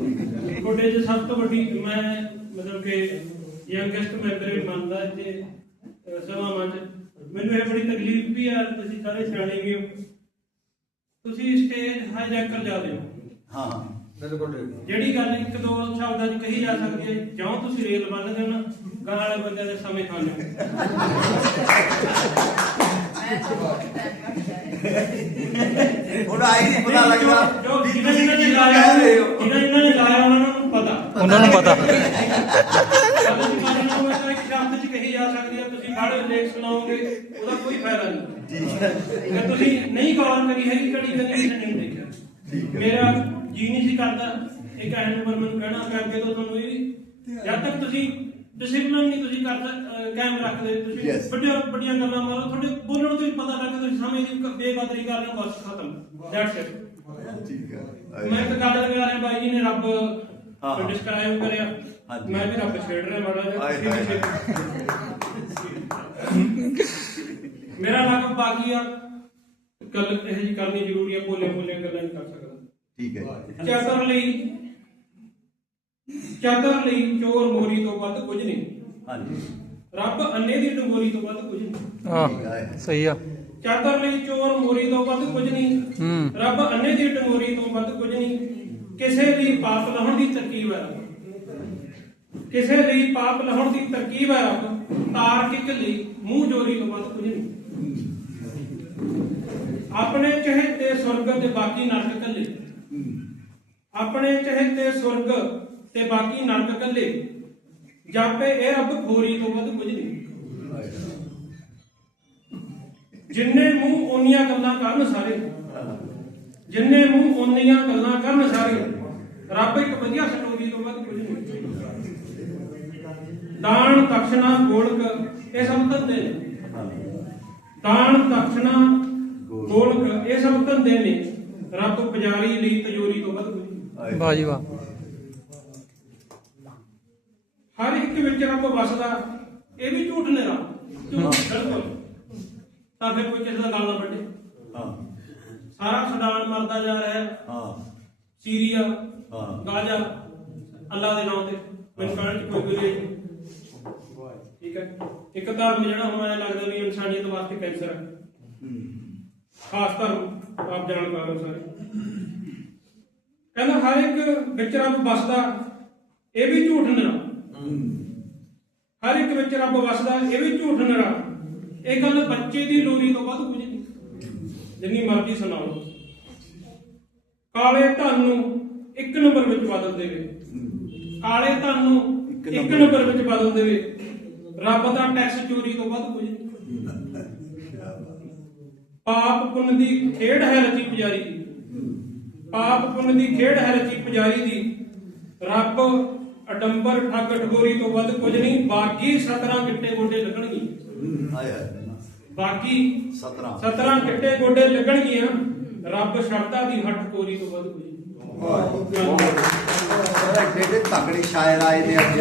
ਤੁਹਾਡੇ 'ਚ ਸਭ ਤੋਂ ਵੱਡੀ ਮੈਂ ਮਤਲਬ ਕਿ ਯੰਗੈਸਟ ਮੈਂਬਰ ਵੀ ਮੰਨਦਾ ਇੱਥੇ ਅਹ, ਸਭਾ ਮੰਚ ਮੈਨੂੰ ਇਹ ਬੜੀ ਤਕਲੀਫ ਵੀ ਆ ਤੁਸੀਂ ਸਾਰੇ ਸਿਆਣੇ ਵੀ ਹੋ। ਤੁਸੀਂ ਸਟੇਜ ਹਾਈਜੈਕ ਕਰ ਜਾਂਦੇ ਹੋ। ਹਾਂ ਬਿਲਕੁਲ ਜਿਹੜੀ ਗੱਲ ਇੱਕ ਦੋ ਸ਼ਬਦਾਂ 'ਚ ਕਹੀ ਜਾ ਸਕਦੀ ਹੈ ਜਿਉਂ ਤੁਸੀਂ ਰੇਲ ਬੰਨਦੇ ਹੋ ਨਾ ਗਾਂ ਵਾਲੇ ਬੰਦੇ ਦੇ ਸਮੇਂ ਖਾਣੇ ਹੁਣ ਆਈ ਨਹੀਂ ਪਤਾ ਲੱਗਦਾ। ਜੋ ਵੀ ਜਿਹਨਾਂ ਤੁਸੀਂ ਜਿਹਨਾਂ ਨੇ ਕੀ ਲਾਇਆ ਕਹਿ ਰਹੇ ਹੋ? ਜਿਹਨਾਂ ਜਿਹਨਾਂ ਨੇ ਲਾਇਆ ਉਹਨਾਂ ਨੂੰ ਪਤਾ। ਉਹਨਾਂ ਨੂੰ ਪਤਾ। ਗੱਲ ਦੀ ਗੱਲ ਨੂੰ ਮੈਂ ਇੱਕ ਸ਼ਬਦ 'ਚ ਕਹੀ ਜਾ ਸਕਦੀ ਹੈ ਤੁਸੀਂ ਫੜ ਲੇਖ ਸੁਣਾਓਗੇ ਉਹਦਾ ਕੋਈ ਫਾਇਦਾ ਨਹੀਂ। ਠੀਕ ਹੈ ਜੇ ਤੁਸੀਂ ਨਹੀਂ ਗੌਰ ਕਰੀ ਹੈਗੀ ਕੜੀ ਕਦੀ ਕਿਸੇ ਨੇ ਨਹੀਂ ਦੇਖਿਆ। ਮੇਰਾ ਜੀ ਨਹੀਂ ਸੀ ਕਰਦਾ ਇੱਕ ਐਨ ਮੈਨੂੰ ਕਹਿਣਾ ਕਿ ਅੱਗੇ ਤੋਂ ਤੁਹਾਨੂੰ ਇਹ ਜਦ ਤੱਕ ਤੁਸੀਂ ਡਿਸਪਲਿਨ ਨਹੀਂ ਤੁਸੀਂ ਕਰ ਕਾਇਮ ਰੱਖਦੇ ਤੁਸੀਂ। Yes. ਵੱਡੀਆਂ ਵੱਡੀਆਂ ਗੱਲਾਂ ਮਾਰੋ। ਤੁਹਾਡੇ ਬੋਲਣ ਤੋਂ ਹੀ ਪਤਾ ਲੱਗ ਤੁਸੀਂ ਸਮੇਂ ਦੀ ਕ- ਬੇਕਦਰੀ ਕਰ ਰਹੇ ਹੋ ਬਸ ਖਤਮ। ਦੈਟਸ ਇਟ ਠੀਕ ਹੈ। ਮੈਂ ਇੱਕ ਗੱਲ ਲਗਾ ਰਿਹਾ ਬਾਈ ਜੀ ਨੇ ਰੱਬ ਹਾਂ, ਹਾਂ। ਡਿਸਕ੍ਰਾਈਬ ਕਰਿਆ। ਹਾਂਜੀ। ਮੈਂ ਵੀ ਰੱਬ ਛੇੜ ਰਿਹਾ ਮਾੜਾ ਜਿਹਾ। ਆਏ ਤੁਸੀਂ ਵੀ ਹਾਏ। ਛੇੜੋ। ਮੇਰਾ ਲੱਗ ਬਾਕੀ ਆ। ਗੱਲ ਇਹ ਜੀ ਕਰਨੀ ਜ਼ਰੂਰੀ ਆ ਬੋਲੇ ਬੋਲੇ ਗੱਲਾਂ ਨਹੀਂ ਕਰ ਸਕਦਾ। ਠੀਕ ਹੈ। ਚਾਤਰ ਲਈ ਚਾਤਰ ਲਈ ਚੋਰ ਮੋਰੀ ਤੋਂ ਵੱਧ ਕੁਝ ਨਹੀਂ। ਹਾਂਜੀ। ਰੱਬ ਅੰਨੇ ਦੀ ਡੰਗੋਰੀ ਤੋਂ ਵੱਧ ਕੁਝ ਨਹੀਂ। ਹਾਂ ਸਹੀ ਆ। ਚਾਤਰ ਲਈ ਚੋਰ ਮੋਰੀ ਤੋਂ ਵੱਧ ਕੁਝ ਨਹੀਂ। ਹੂੰ। ਰੱਬ ਅੰਨੇ ਦੀ ਡੰਗੋਰੀ ਤੋਂ ਵੱਧ ਕੁਝ ਨਹੀਂ। ਕਿਸੇ ਲਈ ਪਾਪ ਲਾਉਣ ਦੀ ਤਰਕੀਬ ਹੈ ਰੱਬ। ਕਿਸੇ ਲਈ ਪਾਪ ਲਾਉਣ ਦੀ ਤਰਕੀਬ ਹੈ ਰੱਬ। ਤਾਰਕਿਕ ਲਈ ਮੂੰਹ ਜੋਰੀ ਤੋਂ ਵੱਧ ਕੁਝ ਨਹੀਂ। ਆਪਣੇ ਚਹੇਤੇ ਸੁਰਗ ਤੇ ਬਾਕੀ ਨਰਕ ਕੱਲੇ। ਆਪਣੇ ਚਹੇਤੇ ਸੁਰਗ ਤੇ ਬਾਕੀ ਨਰਕ ਕੱਲੇ ਜਾਪੇ ਇਹ ਰੱਬ ਖੋਰੀ ਤੋਂ ਵੱਧ ਕੁਝ ਨਹੀਂ। ਜਿੰਨੇ ਮੂੰਹ ਓਨੀਆਂ ਗੱਲਾਂ ਕਰਨ ਸਾਰੇ। ਜਿੰਨੇ ਮੂੰਹ ਓਨੀਆਂ ਗੱਲਾਂ ਕਰਨ ਸਾਰੇ। ਰੱਬ ਇੱਕ ਵਧੀਆ ਸਟੋਰੀ ਤੋਂ ਵੱਧ ਕੁਝ ਨਹੀਂ। ਦਾਨ ਦਕਸ਼ਨਾ ਗੋਲਕ, ਇਹ ਸਭ ਧੰਦੇ ਨੇ। ਦਾਨ ਦਕਸ਼ਨਾ ਗੋਲਕ, ਇਹ ਸਭ ਧੰਦੇ ਨੇ। ਰੱਬ ਪੁਜਾਰੀ ਲਈ ਤਜੋਰੀ ਤੋਂ ਵੱਧ ਕੁਝ ਨਹੀਂ। ਵਾਹ ਜੀ ਵਾਹ ਹਰ ਇੱਕ ਵਿੱਚ ਰੱਬ ਵਸਦਾ ਇਹ ਵੀ ਝੂਠ ਨੇ ਝੂਠ ਬਿਲਕੁਲ। ਤਾਂ ਫਿਰ ਕੋਈ ਕਿਸੇ ਦਾ ਗੱਲ ਨਾ ਵੱਡੇ। ਹਾਂ। ਸਾਰਾ ਸੁਡਾਨ ਮਰਦਾ ਜਾ ਰਿਹਾ ਹੈ। ਹਾਂ। ਸੀਰੀਆ ਹਾਂ। ਗਾਜ਼ਾ ਅੱਲਾ ਦੇ ਨਾਮ ਤੇ। ਮੈਨੂੰ ਕਹਿਣ ਚ ਕੋਈ ਨਹੀਂ। ਠੀਕ ਹੈ। ਇੱਕ ਧਰਮ ਜਿਹੜਾ ਹੁਣ ਲੱਗਦਾ ਵੀ ਇਨਸਾਨੀਅਤ ਵਾਸਤੇ ਕੈਂਸਰ ਹੈ। ਖਾਸ ਧਰਮ ਆਪ ਜਾਣਕਾਰ ਹੋ ਸਾਰੇ। ਕਹਿੰਦਾ ਹਰ ਇੱਕ ਵਿੱਚ ਰੱਬ ਵਸਦਾ ਇਹ ਵੀ ਝੂਠ ਨਰਾ ਹਰ ਇੱਕ ਵਿੱਚ ਰੱਬ ਵਸਦਾ ਇਹ ਵੀ ਝੂਠ ਨਰਾ ਇਹ ਗੱਲ ਬੱਚੇ ਦੀ ਲੋਰੀ ਤੋਂ ਵੱਧ ਕੁਝ ਨਹੀਂ। ਜਿੰਨੀ ਮਰਜ਼ੀ ਸੁਣਾਓ। ਕਾਲੇ ਧਨ ਨੂੰ ਇੱਕ ਨੰਬਰ ਵਿੱਚ ਬਦਲ ਦੇਵੇ। ਕਾਲੇ ਧਨ ਨੂੰ ਇੱਕ ਨੰਬਰ ਵਿੱਚ ਬਦਲ ਦੇਵੇ। ਰੱਬ ਦਾ ਟੈਕਸ ਚੋਰੀ ਤੋਂ ਵੱਧ ਕੁਝ ਨਹੀਂ। ਪਾਪ ਪੁੰਨ ਦੀ ਖੇਡ ਹੈ ਰਚੀ ਪੁਜਾਰੀ ਦੀ। ਪਾਪ ਪੁੰਨ ਦੀ ਖੇਡ ਹੈ ਰਚੀ ਪੁਜਾਰੀ ਦੀ। ਰੱਬ ਅਡੰਬਰ ਠੱਗ ਠਗੋਰੀ ਤੋਂ ਵੱਧ ਕੁਝ ਨਹੀਂ ਬਾਕੀ 17 ਗਿੱਟੇ ਗੋਡੇ ਲੱਗਣਗੇ ਬਾਕੀ 17 17 ਗਿੱਟੇ ਗੋਡੇ ਲੱਗਣਗੀਆਂ ਰੱਬ ਸ਼ਰਧਾ ਦੀ ਹੱਠ ਕੋਰੀ ਤੋਂ ਵੱਧ ਕੁਝ ਨਹੀਂ। ਬਹੁਤ ਬਹੁਤ ਜਿਹੜੇ ਤਗੜੇ ਸ਼ਾਇਰ ਆਏ ਨੇ